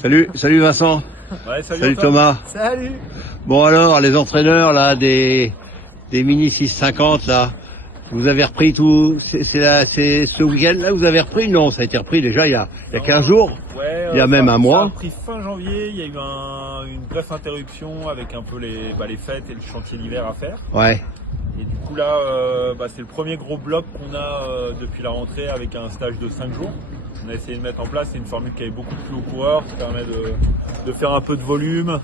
Salut Vincent. Ouais, Salut Thomas. Salut. Bon alors, les entraîneurs là des Mini 650 là, vous avez repris tout, c'est ce week-end là vous avez repris? Non, ça a été repris déjà il y a 15 jours. Ouais, Il y a même un mois. Ça a pris fin janvier, il y a eu une brève interruption avec un peu les fêtes et le chantier d'hiver à faire. Ouais. Et du coup là, c'est le premier gros bloc qu'on a depuis la rentrée avec un stage de 5 jours. On a essayé de mettre en place, c'est une formule qui avait beaucoup plu aux coureurs, qui permet de faire un peu de volume,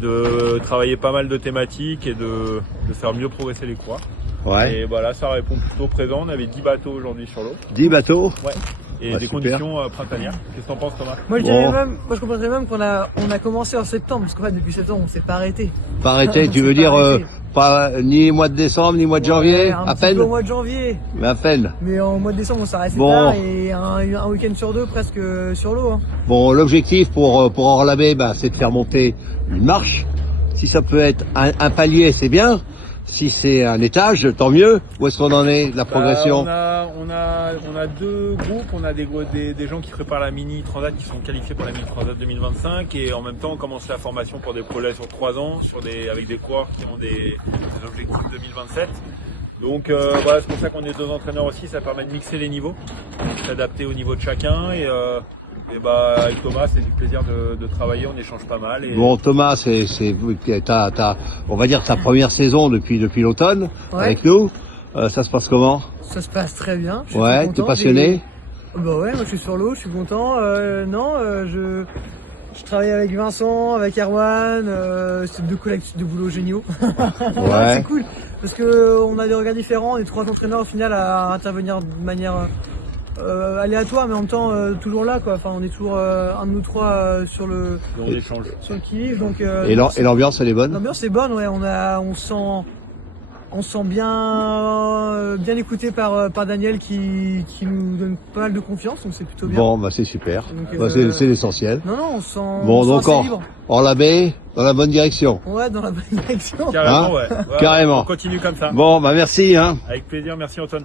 de travailler pas mal de thématiques et de faire mieux progresser les coureurs. Ouais. Et voilà, ça répond plutôt présent. On avait 10 bateaux aujourd'hui sur l'eau. 10 bateaux? Ouais. Et Ouais, des super. conditions printanières. Qu'est-ce que t'en penses, Thomas? Moi je comprendrais même qu'on a commencé en septembre, parce qu'en fait depuis septembre on s'est pas arrêté. Pas arrêté, tu On veux s'est dire pas arrêté. pas ni mois de décembre, ni mois de janvier, Un à petit peu peine? au mois de janvier. Mais à peine. Mais en mois de décembre on s'est arrêté Bon. tard et un week-end sur deux presque sur l'eau. Hein. Bon, l'objectif pour Orlabé, c'est de faire monter une marche. Si ça peut être un palier, c'est bien. Si c'est un étage, tant mieux. Où est-ce qu'on en est de la progression? On a deux groupes. On a des gens qui préparent la Mini Transat, qui sont qualifiés pour la Mini Transat 2025, et en même temps on commence la formation pour des projets sur 3 ans, avec des coureurs qui ont des objectifs 2027. Donc voilà, c'est pour ça qu'on est deux entraîneurs aussi. Ça permet de mixer les niveaux, s'adapter au niveau de chacun. Et avec Thomas, c'est du plaisir de travailler, on échange pas mal. Et... Bon, Thomas, on va dire ta première saison depuis l'automne avec nous. Ça se passe comment? Ça se passe très bien. Ouais, t'es passionné? Bah ouais, moi je suis sur l'eau, je suis content. Je travaille avec Vincent, avec Erwan, c'est deux collègues de boulot géniaux. Ouais. C'est cool, parce que on a des regards différents, on est trois entraîneurs au final à intervenir de manière aléatoire, mais en même temps toujours là quoi. Enfin, on est toujours un de nous trois sur le qui-vive. Donc Et l'ambiance, elle est bonne? l'ambiance est bonne, ouais. On se sent bien écouté par Daniel qui nous donne pas mal de confiance, donc c'est plutôt bien. Bon, c'est super. Donc, C'est l'essentiel. Non, on se sent, Bon, on se donc sent assez libre. Orlabé, dans la bonne direction. Ouais, dans la bonne direction. Carrément, Hein? ouais. Carrément. On continue comme ça. Bon, merci, hein. Avec plaisir, merci Antoine.